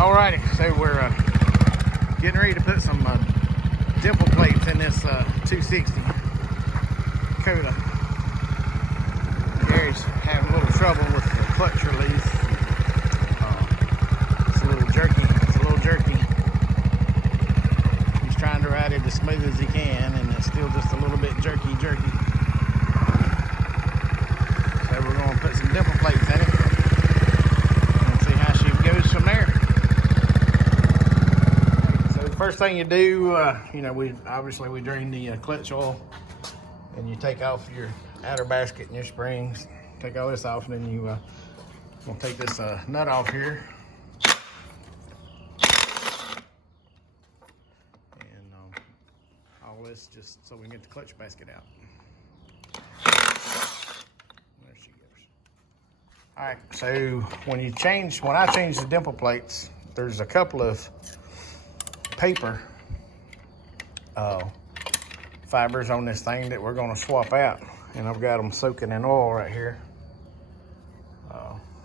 Alrighty, so we're getting ready to put some dimple plates in this 260 Cota. Gary's having a little trouble with the clutch release. It's a little jerky. He's trying to ride it as smooth as he can, and it's still just a little bit jerky. So we're going to put some dimple plates in it and see how she goes from there. So the first thing you do, we drain the clutch oil, and you take off your outer basket and your springs. Take all this off, and then you we'll take this nut off here. And all this just so we can get the clutch basket out. There she goes. All right, so when I change the dimple plates, there's a couple of paper fibers on this thing that we're going to swap out, and I've got them soaking in oil right here.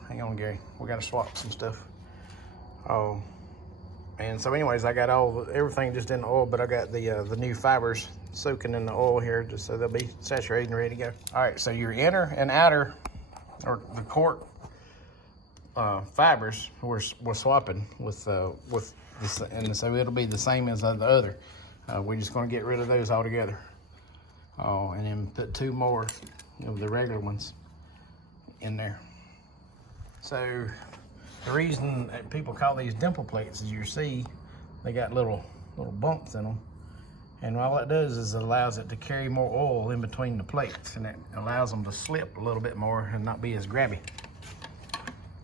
Hang on, Gary, we got to swap some stuff. And so anyways, I got everything just in the oil, but I got the new fibers soaking in the oil here, just so they'll be saturated and ready to go. All right, so your inner and outer, or the cork fibers, we're swapping with this, and so it'll be the same as the other. We're just going to get rid of those altogether. And then put two more of the regular ones in there. So the reason that people call these dimple plates is you see they got little bumps in them. And all it does is it allows it to carry more oil in between the plates, and it allows them to slip a little bit more and not be as grabby.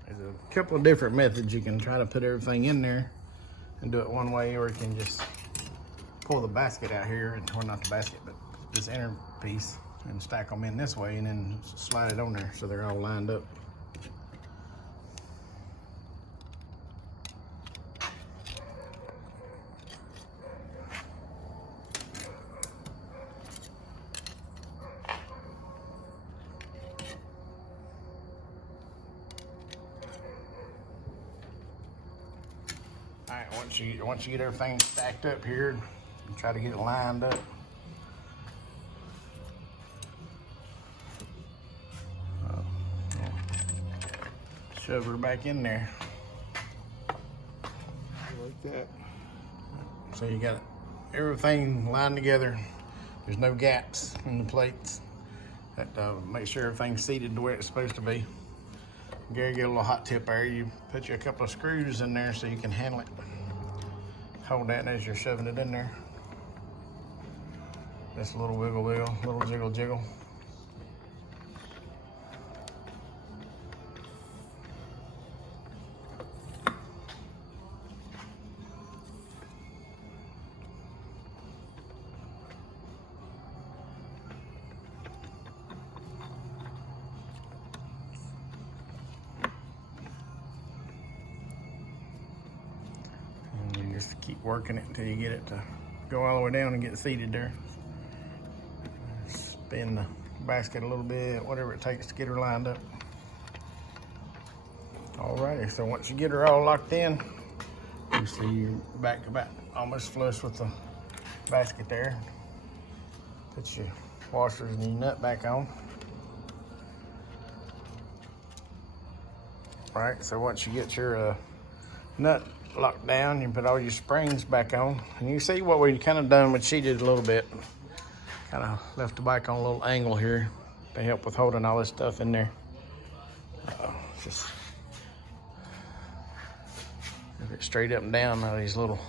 There's a couple of different methods. You can try to put everything in there and do it one way, or you can just pull the basket out here, or not the basket, but this inner piece, and stack them in this way, and then slide it on there so they're all lined up. All right, once you get everything stacked up here, try to get it lined up. Shove her back in there like that. So you got everything lined together. There's no gaps in the plates. Make sure everything's seated to where it's supposed to be. Gary, get a little hot tip there. You put you a couple of screws in there so you can handle it. Hold that as you're shoving it in there. Just a little wiggle, little jiggle. Just keep working it until you get it to go all the way down and get seated there. Spin the basket a little bit, whatever it takes to get her lined up. Alrighty, so once you get her all locked in, you see you're back about almost flush with the basket there. Put your washers and your nut back on. Alright, so once you get your nut locked down, you put all your springs back on, and you see what we kind of done, what she did a little bit, kind of left the bike on a little angle here to help with holding all this stuff in there. Just if it's straight up and down, now these little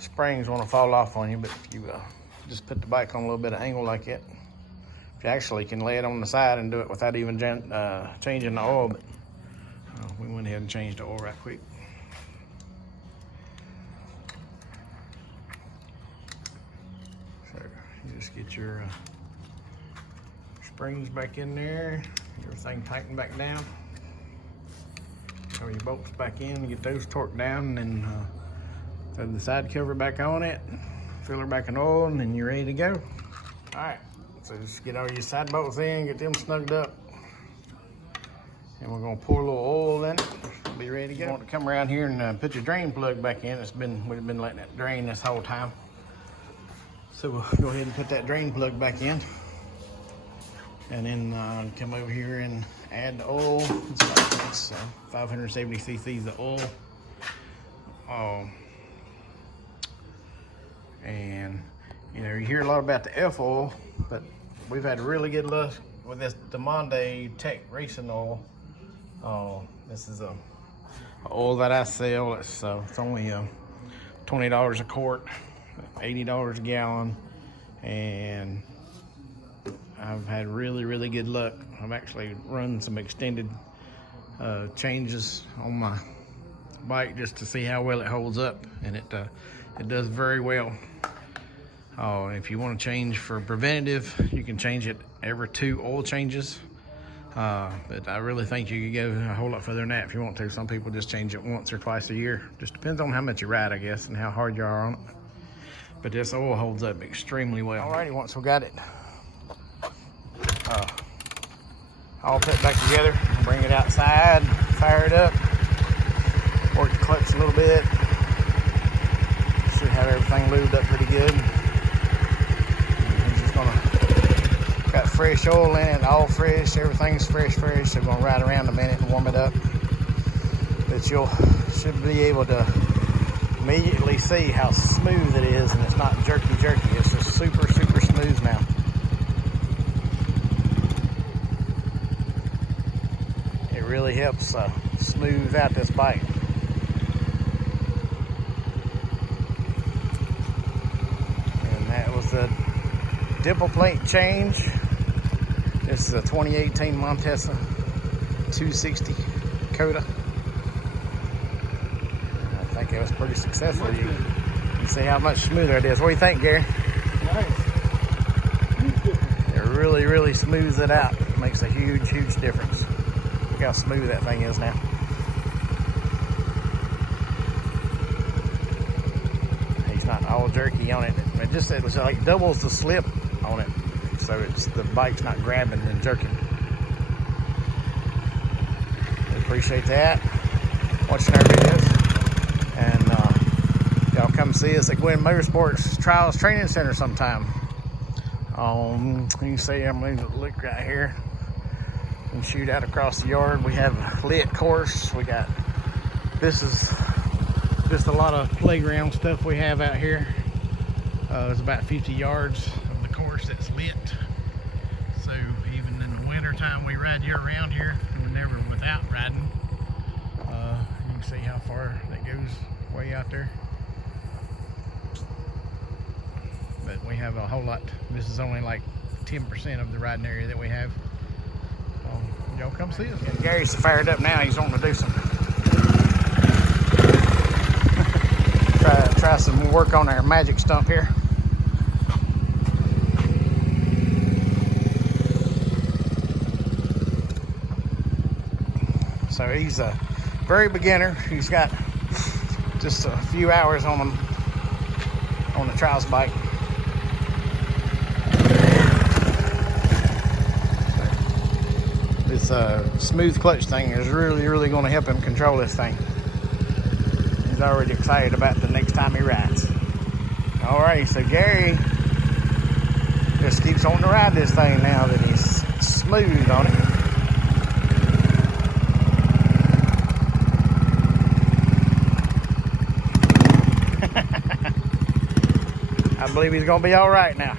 springs want to fall off on you, but if you just put the bike on a little bit of angle like that, you actually can lay it on the side and do it without even changing the oil, but we went ahead and changed the oil right quick. You just get your springs back in there, everything tightened back down. Throw your bolts back in, get those torqued down, and then throw the side cover back on it, fill her back in oil, and then you're ready to go. All right, so just get all your side bolts in, get them snugged up, and we're gonna pour a little oil in it. be ready to go. You want to come around here and put your drain plug back in. We've been letting it drain this whole time. So we'll go ahead and put that drain plug back in. And then come over here and add the oil. It's 570 cc's of oil. And you know, you hear a lot about the F oil, but we've had really good luck with this Diamante Tech Racing oil. This is a oil that I sell. It's only $20 a quart, $80 a gallon, and I've had really good luck. I've actually run some extended changes on my bike just to see how well it holds up, and it does very well. If you want to change for preventative, you can change it every 2 oil changes. But I really think you could go a whole lot further than that if you want to. Some people just change it once or twice a year. Just depends on how much you ride, I guess, and how hard you are on it. But this oil holds up extremely well. Alrighty, once we got it all put back together, bring it outside, fire it up, work the clutch a little bit. Should have everything lubed up pretty good. Got fresh oil in it, all fresh, everything's fresh. So we're gonna ride around a minute and warm it up. But you should be able to immediately see how smooth it is, and it's not jerky. It's just super smooth now. It really helps smooth out this bike. And that was the Dimple plate change. This is a 2018 Montesa 260 Cota. I think it was pretty successful. You can see how much smoother it is. What do you think, Gary? Nice. It really smooths it out. Makes a huge difference. Look how smooth that thing is now. He's not all jerky on it. It was like doubles the slip on it, so the bike's not grabbing and jerking. We appreciate that. Watching our videos, and y'all come see us at Gwen Motorsports Trials Training Center sometime. You can see I'm going to look right here and shoot out across the yard. We have a lit course. This is just a lot of playground stuff we have out here. There's about 50 yards of the course that's lit. So even in the winter time we ride year round here, we're never without riding. You can see how far that goes way out there. But we have a whole lot. This is only like 10% of the riding area that we have. Y'all come see us. Yeah, Gary's fired up now. He's wanting to do some try some work on our magic stump here. So he's a very beginner. He's got just a few hours on him on the trials bike. This smooth clutch thing is really going to help him control this thing. He's already excited about the next time he rides. Alright, so Gary just keeps on to ride this thing now that he's smooth on it. I believe he's going to be all right now.